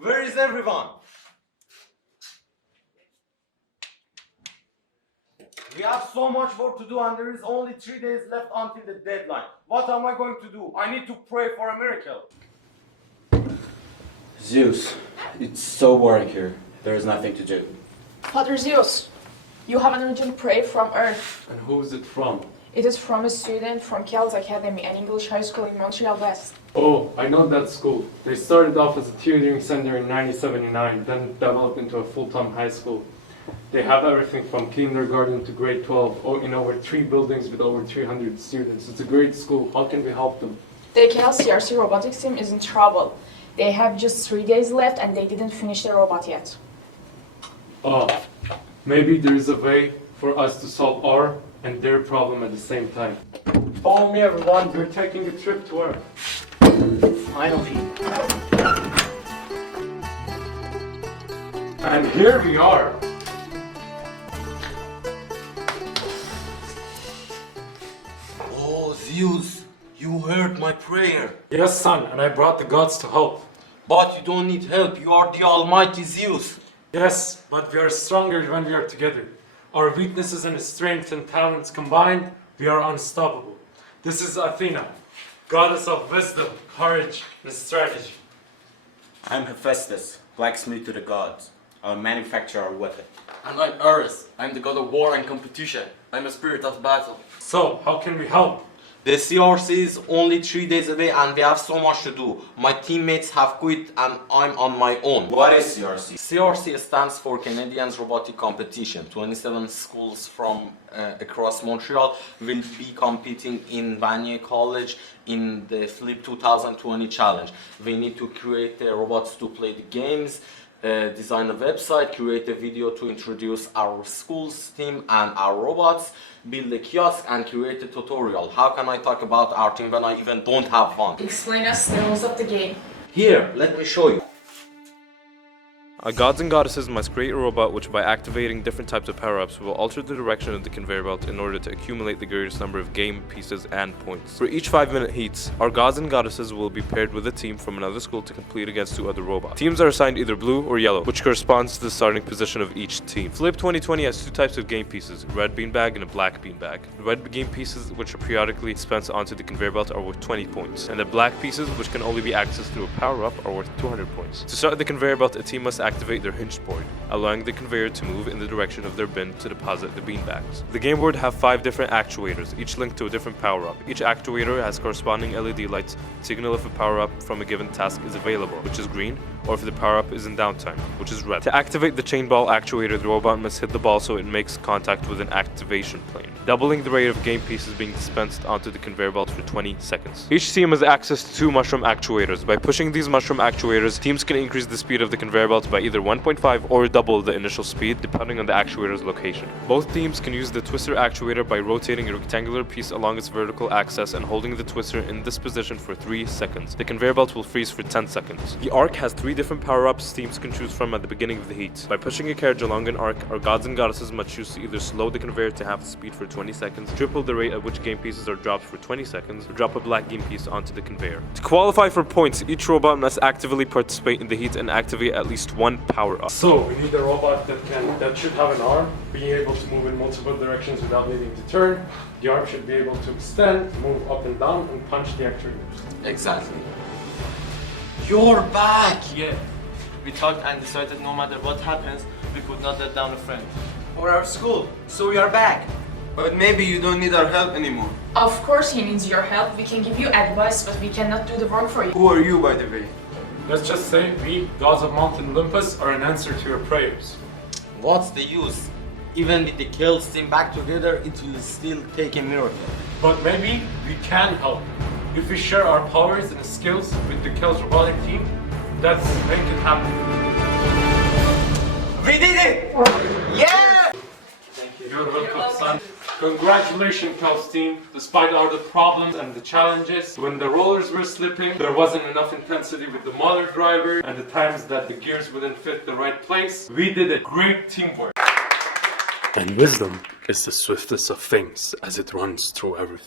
Where is everyone? We have so much work to do and there is only 3 days left until the deadline. What am I going to do? I need to pray for a miracle. Zeus, it's so boring here. There is nothing to do. Father Zeus, you have an urgent prayer from Earth. And who is it from? It is from a student from Kells Academy, an English high school in Montreal West. Oh, I know that school. They started off as a tutoring center in 1979, then developed into a full-time high school. They have everything from kindergarten to grade 12 in over 3 buildings with over 300 students. It's a great school. How can we help them? The Kells CRC Robotics team is in trouble. They have just 3 days left and they didn't finish the robot yet. Oh, maybe there is a way for us to solve our and their problem at the same time. Follow me, everyone. We're taking a trip to Earth. Finally. And here we are. Oh, Zeus, you heard my prayer. Yes, son, and I brought the gods to help. But you don't need help, you are the almighty Zeus. Yes, but we are stronger when we are together. Our weaknesses and strengths and talents combined, we are unstoppable. This is Athena, goddess of wisdom, courage, and strategy. I'm Hephaestus, blacksmith to the gods. I'll manufacture our weapon. And I'm Eris. I'm the god of war and competition. I'm a spirit of battle. So, how can we help? The CRC is only 3 days away and we have so much to do. My teammates have quit and I'm on my own. What is CRC? CRC stands for Canadian Robotics Competition. 27 schools from across Montreal will be competing in Vanier College in the Flip 2020 challenge. We need to create the robots to play the games, design a website, create a video to introduce our school's team and our robots, build a kiosk and create a tutorial. How can I talk about our team when I even don't have one? Explain us the rules of the game. Here, let me show you. Gods and goddesses must create a robot which, by activating different types of power-ups, will alter the direction of the conveyor belt in order to accumulate the greatest number of game pieces and points. For each 5-minute heats, our gods and goddesses will be paired with a team from another school to compete against 2 other robots. Teams are assigned either blue or yellow, which corresponds to the starting position of each team. Flip 2020 has 2 types of game pieces, a red beanbag and a black beanbag. The red game pieces, which are periodically dispensed onto the conveyor belt, are worth 20 points, and the black pieces, which can only be accessed through a power-up, are worth 200 points. To start the conveyor belt, a team must activate their hinged board, allowing the conveyor to move in the direction of their bin to deposit the beanbags. The game board have 5 different actuators, each linked to a different power-up. Each actuator has corresponding LED lights to signal if a power-up from a given task is available, which is green, or if the power-up is in downtime, which is red. To activate the chain ball actuator, the robot must hit the ball so it makes contact with an activation plane, doubling the rate of game pieces being dispensed onto the conveyor belt for 20 seconds. Each team has access to 2 mushroom actuators. By pushing these mushroom actuators, teams can increase the speed of the conveyor belt by either 1.5 or double the initial speed, depending on the actuator's location. Both teams can use the twister actuator by rotating a rectangular piece along its vertical axis and holding the twister in this position for 3 seconds. The conveyor belt will freeze for 10 seconds. The arc has 3 different power-ups teams can choose from at the beginning of the heat. By pushing a carriage along an arc, our gods and goddesses must choose to either slow the conveyor to half the speed for 20 seconds, triple the rate at which game pieces are dropped for 20 seconds, or drop a black game piece onto the conveyor. To qualify for points, each robot must actively participate in the heat and activate at least 1 power-up. So, we need a robot that should have an arm, being able to move in multiple directions without needing to turn. The arm should be able to extend, move up and down, and punch the actuators. Exactly. You're back! Yeah. We talked and decided no matter what happens, we could not let down a friend. For our school, so we are back. But maybe you don't need our help anymore. Of course he needs your help. We can give you advice, but we cannot do the work for you. Who are you, by the way? Let's just say we, gods of Mountain Olympus, are an answer to your prayers. What's the use? Even with the Kells team back together, it will still take a miracle. But maybe we can help. If we share our powers and skills with the Kells robotic team, let's make it happen. We did it! Yeah! Thank you. You're welcome, son. Congratulations, Kells team. Despite all the problems and the challenges, when the rollers were slipping, there wasn't enough intensity with the motor driver, and the times that the gears wouldn't fit the right place, we did it. Great teamwork. And wisdom is the swiftest of things as it runs through everything.